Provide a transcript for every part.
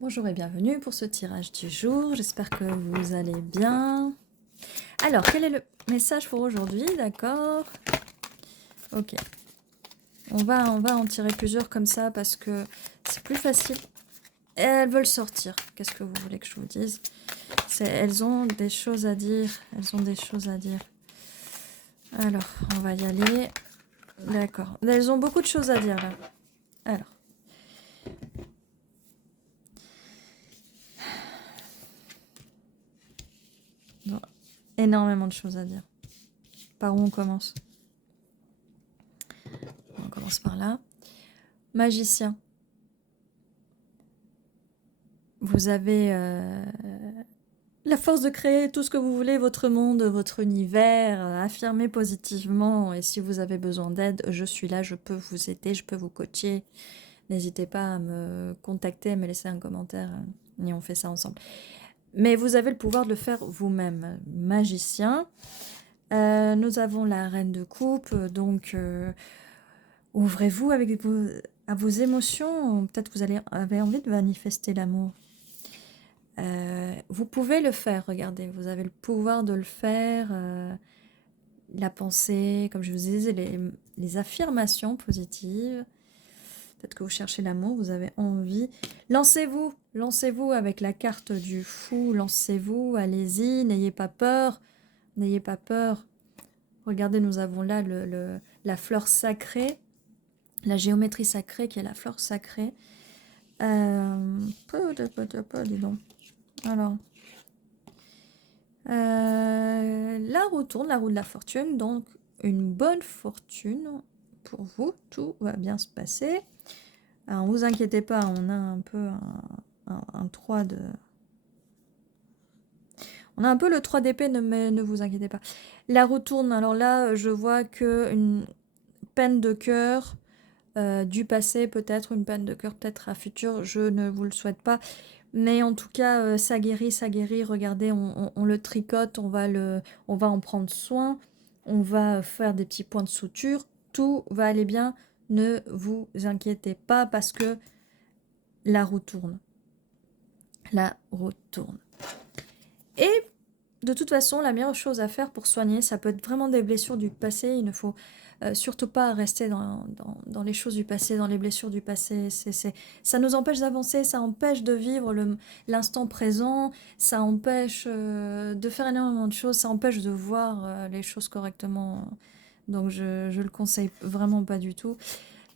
Bonjour et bienvenue pour ce tirage du jour, j'espère que vous allez bien. Alors, quel est le message pour aujourd'hui, d'accord? Ok, on va en tirer plusieurs comme ça parce que c'est plus facile. Elles veulent sortir, qu'est-ce que vous voulez que je vous dise? Elles ont des choses à dire, elles ont des choses à dire. Alors, on va y aller. D'accord, elles ont beaucoup de choses à dire là. Alors. Non, énormément de choses à dire. Par où on commence? On commence par là. Magicien. Vous avez la force de créer tout ce que vous voulez, votre monde, votre univers, affirmez positivement. Et si vous avez besoin d'aide, je suis là, je peux vous aider, je peux vous coacher. N'hésitez pas à me contacter, à me laisser un commentaire et on fait ça ensemble. Mais vous avez le pouvoir de le faire vous-même. Magicien. Nous avons la reine de coupe, donc ouvrez-vous à vos émotions. Peut-être que vous avez envie de manifester l'amour. Vous pouvez le faire, regardez, vous avez le pouvoir de le faire. La pensée, comme je vous disais, les affirmations positives. Peut-être que vous cherchez l'amour, vous avez envie. Lancez-vous, lancez-vous avec la carte du fou, lancez-vous, allez-y, n'ayez pas peur, n'ayez pas peur. Regardez, nous avons là la fleur sacrée, la géométrie sacrée qui est la fleur sacrée. Dis donc. Alors, la roue tourne, la roue de la fortune, donc une bonne fortune pour vous, tout va bien se passer. Alors, ne vous inquiétez pas, on a un peu un 3 de... On a un peu le 3 d'épée, mais ne vous inquiétez pas. La roue tourne, alors là, je vois que une peine de cœur du passé, peut-être une peine de cœur, peut-être à futur, je ne vous le souhaite pas. Mais en tout cas, ça guérit, regardez, on le tricote, on va en prendre soin, on va faire des petits points de suture, tout va aller bien, ne vous inquiétez pas parce que la roue tourne. La roue tourne. Et de toute façon, la meilleure chose à faire pour soigner, ça peut être vraiment des blessures du passé, il ne faut surtout pas rester dans les choses du passé, dans les blessures du passé. Ça nous empêche d'avancer, ça empêche de vivre l'instant présent, ça empêche de faire énormément de choses, ça empêche de voir les choses correctement. Donc je le conseille vraiment pas du tout.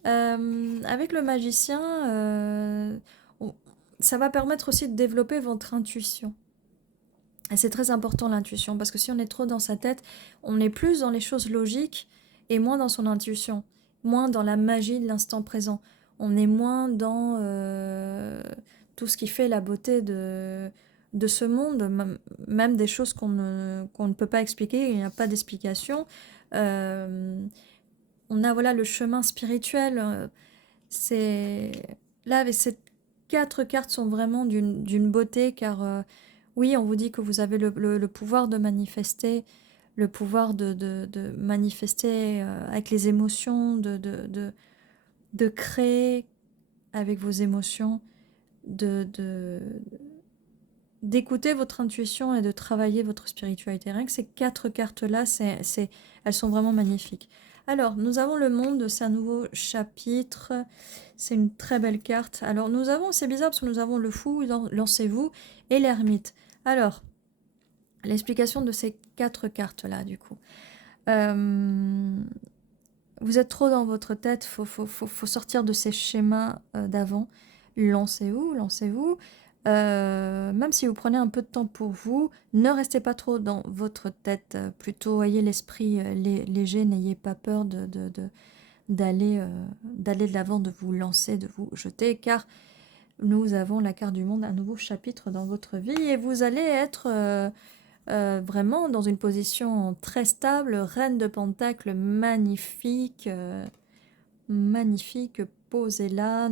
Avec le magicien, ça va permettre aussi de développer votre intuition. Et c'est très important l'intuition, parce que si on est trop dans sa tête, on est plus dans les choses logiques et moins dans son intuition, moins dans la magie de l'instant présent. On est moins dans tout ce qui fait la beauté de ce monde, même des choses qu'on ne peut pas expliquer, il n'y a pas d'explication. On a voilà le chemin spirituel. C'est là avec ces 4 cartes sont vraiment d'une beauté car oui, on vous dit que vous avez le pouvoir de manifester, le pouvoir de manifester avec les émotions, de créer avec vos émotions, d'écouter votre intuition et de travailler votre spiritualité. Rien que ces 4 cartes-là, elles sont vraiment magnifiques. Alors, nous avons le monde, c'est un nouveau chapitre, c'est une très belle carte. Alors, c'est bizarre parce que nous avons le fou, lancez-vous, et l'ermite. Alors, l'explication de ces 4 cartes-là, du coup. Vous êtes trop dans votre tête, faut sortir de ces schémas d'avant. Lancez-vous, lancez-vous. Même si vous prenez un peu de temps pour vous, ne restez pas trop dans votre tête. Plutôt, ayez l'esprit léger, n'ayez pas peur d'aller de l'avant, de vous lancer, de vous jeter, car nous avons la carte du monde, un nouveau chapitre dans votre vie, et vous allez être vraiment dans une position très stable, reine de Pentacle, magnifique, magnifique, posée là.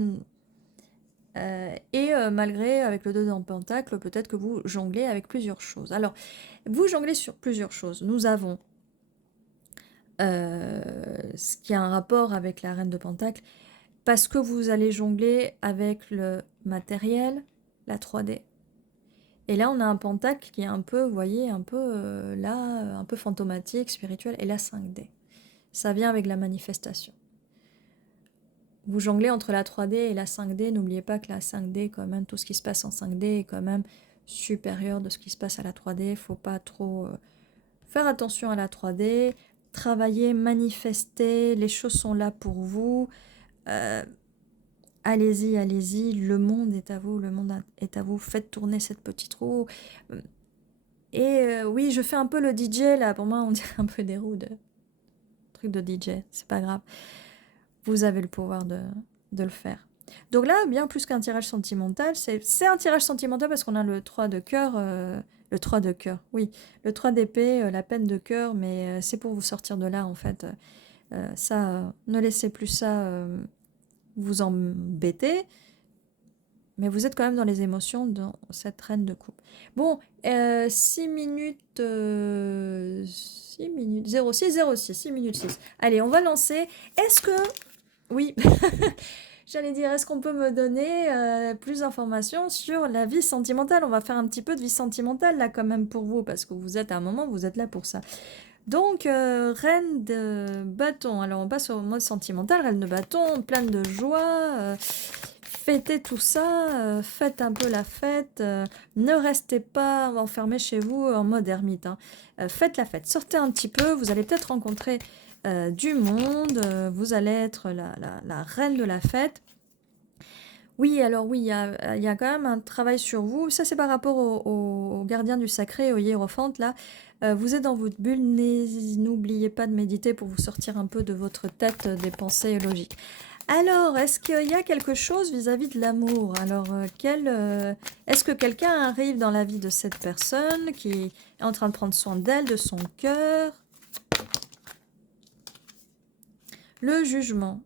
Malgré, avec le 2 dans Pentacle, peut-être que vous jonglez avec plusieurs choses. Alors, vous jonglez sur plusieurs choses. Nous avons ce qui a un rapport avec la reine de Pentacle, parce que vous allez jongler avec le matériel, la 3D. Et là, on a un pentacle qui est un peu, vous voyez, un peu là, un peu fantomatique, spirituel, et la 5D. Ça vient avec la manifestation. Vous jonglez entre la 3D et la 5D, n'oubliez pas que la 5D, quand même, tout ce qui se passe en 5D est quand même supérieur de ce qui se passe à la 3D. Il ne faut pas trop faire attention à la 3D, travailler, manifester, les choses sont là pour vous. Allez-y, allez-y, le monde est à vous, le monde est à vous, faites tourner cette petite roue. Et oui, je fais un peu le DJ là, pour moi on dirait un peu des roues de truc de DJ, c'est pas grave. Vous avez le pouvoir de le faire. Donc là, bien plus qu'un tirage sentimental, c'est un tirage sentimental parce qu'on a le 3 de cœur, le 3 de cœur, oui, le 3 d'épée, la peine de cœur, mais c'est pour vous sortir de là en fait. Ça, ne laissez plus ça vous embêter, mais vous êtes quand même dans les émotions dans cette reine de coupe. Bon, 6 minutes, 6 minutes, 06, 06, 6 minutes 6. Allez, on va lancer. Est-ce que... Oui, j'allais dire, est-ce qu'on peut me donner plus d'informations sur la vie sentimentale? On va faire un petit peu de vie sentimentale là quand même pour vous, parce que vous êtes à un moment, vous êtes là pour ça. Donc, reine de bâton. Alors, on passe au mode sentimental. Reine de bâton, pleine de joie. Fêtez tout ça. Faites un peu la fête. Ne restez pas enfermés chez vous en mode ermite. Hein. Faites la fête. Sortez un petit peu. Vous allez peut-être rencontrer du monde. Vous allez être la reine de la fête. Oui, alors oui, il y a quand même un travail sur vous. Ça, c'est par rapport au gardien du sacré, au hiérophante, là. Vous êtes dans votre bulle, n'oubliez pas de méditer pour vous sortir un peu de votre tête des pensées logiques. Alors, est-ce qu'il y a quelque chose vis-à-vis de l'amour? Alors, est-ce que quelqu'un arrive dans la vie de cette personne qui est en train de prendre soin d'elle, de son cœur? Le jugement.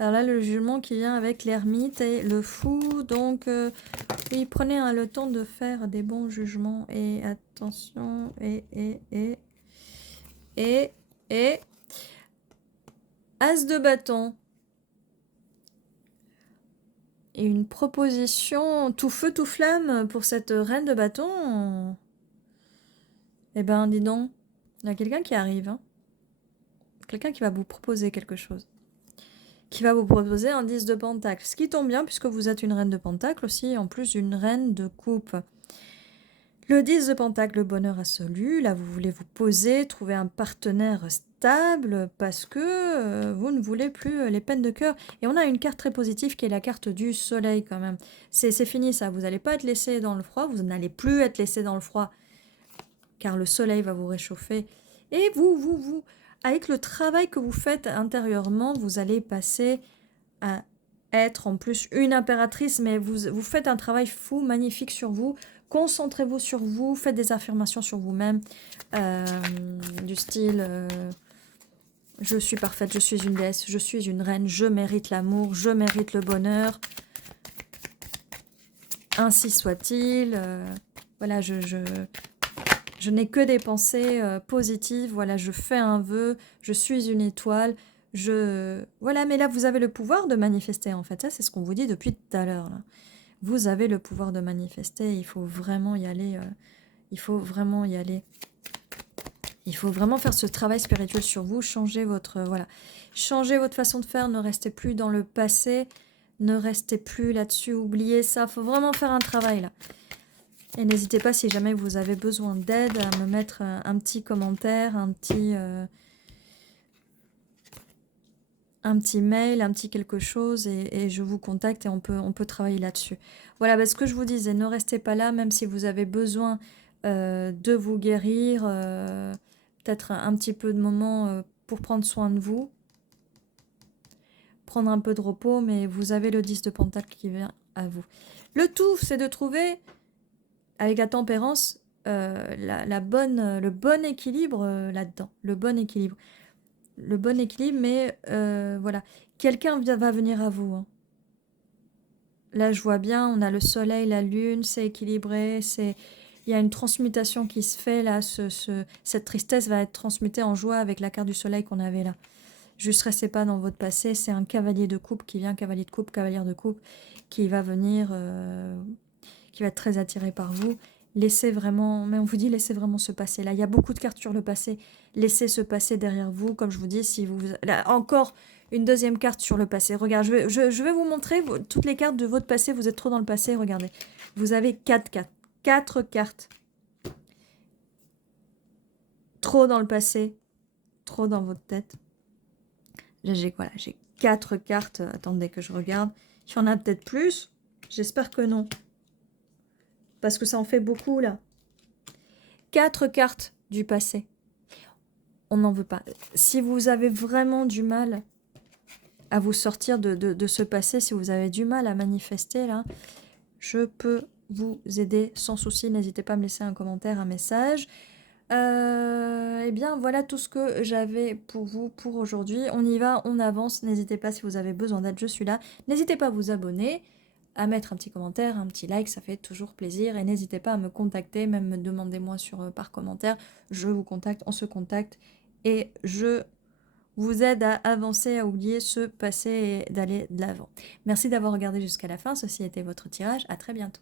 Alors là, le jugement qui vient avec l'ermite et le fou. Donc, oui, prenez le temps de faire des bons jugements. Et attention, et... As de bâton. Et une proposition tout feu, tout flamme pour cette reine de bâton. Eh ben, dis donc, il y a quelqu'un qui arrive. Hein. Quelqu'un qui va vous proposer quelque chose. Qui va vous proposer un 10 de pentacle. Ce qui tombe bien puisque vous êtes une reine de pentacle aussi, en plus d'une reine de coupe. Le 10 de pentacle, le bonheur absolu. Là, vous voulez vous poser, trouver un partenaire stable parce que vous ne voulez plus les peines de cœur. Et on a une carte très positive qui est la carte du soleil quand même. C'est fini ça, vous n'allez pas être laissé dans le froid, vous n'allez plus être laissé dans le froid car le soleil va vous réchauffer. Et vous, avec le travail que vous faites intérieurement, vous allez passer à être en plus une impératrice, mais vous faites un travail fou, magnifique sur vous. Concentrez-vous sur vous, faites des affirmations sur vous-même, du style je suis parfaite, je suis une déesse, je suis une reine, je mérite l'amour, je mérite le bonheur. Ainsi soit-il. Voilà, je n'ai que des pensées positives. Voilà, je fais un vœu, je suis une étoile. Voilà, mais là, vous avez le pouvoir de manifester, en fait. Ça, c'est ce qu'on vous dit depuis tout à l'heure. Vous avez le pouvoir de manifester. Il faut vraiment y aller. Il faut vraiment y aller. Il faut vraiment faire ce travail spirituel sur vous. Changer votre façon de faire. Ne restez plus dans le passé. Ne restez plus là-dessus. Oubliez ça. Il faut vraiment faire un travail, là. Et n'hésitez pas, si jamais vous avez besoin d'aide, à me mettre un petit commentaire, un petit mail, un petit quelque chose, et je vous contacte et on peut travailler là-dessus. Voilà, ce que je vous disais, ne restez pas là, même si vous avez besoin de vous guérir, peut-être un petit peu de moment pour prendre soin de vous, prendre un peu de repos, mais vous avez le 10 de pentacle qui vient à vous. Le tout, c'est de trouver... avec la tempérance, le bon équilibre là-dedans. Le bon équilibre. Le bon équilibre, mais voilà. Quelqu'un va venir à vous. Hein. Là, je vois bien, on a le soleil, la lune, c'est équilibré, il y a une transmutation qui se fait là. Cette tristesse va être transmutée en joie avec la carte du soleil qu'on avait là. Juste restez pas dans votre passé, c'est un cavalier de coupe qui vient, cavalier de coupe, cavalière de coupe, qui va venir qui va être très attiré par vous. Laissez vraiment, mais on vous dit, laissez vraiment se passer. Là, il y a beaucoup de cartes sur le passé. Laissez se passer derrière vous. Comme je vous dis, si vous... Là, encore une deuxième carte sur le passé. Regarde, je vais vous montrer toutes les cartes de votre passé. Vous êtes trop dans le passé, regardez. Vous avez 4 cartes. 4 cartes. Trop dans le passé. Trop dans votre tête. J'ai 4 cartes. Attendez que je regarde. Il y en a peut-être plus. J'espère que non. Parce que ça en fait beaucoup, là. 4 cartes du passé. On n'en veut pas. Si vous avez vraiment du mal à vous sortir de ce passé, si vous avez du mal à manifester, là, je peux vous aider sans souci. N'hésitez pas à me laisser un commentaire, un message. Eh bien, voilà tout ce que j'avais pour vous pour aujourd'hui. On y va, on avance. N'hésitez pas, si vous avez besoin d'aide, je suis là. N'hésitez pas à vous abonner, à mettre un petit commentaire, un petit like, ça fait toujours plaisir. Et n'hésitez pas à me contacter, même me demandez-moi par commentaire. Je vous contacte, on se contacte. Et je vous aide à avancer, à oublier ce passé et d'aller de l'avant. Merci d'avoir regardé jusqu'à la fin. Ceci était votre tirage. À très bientôt.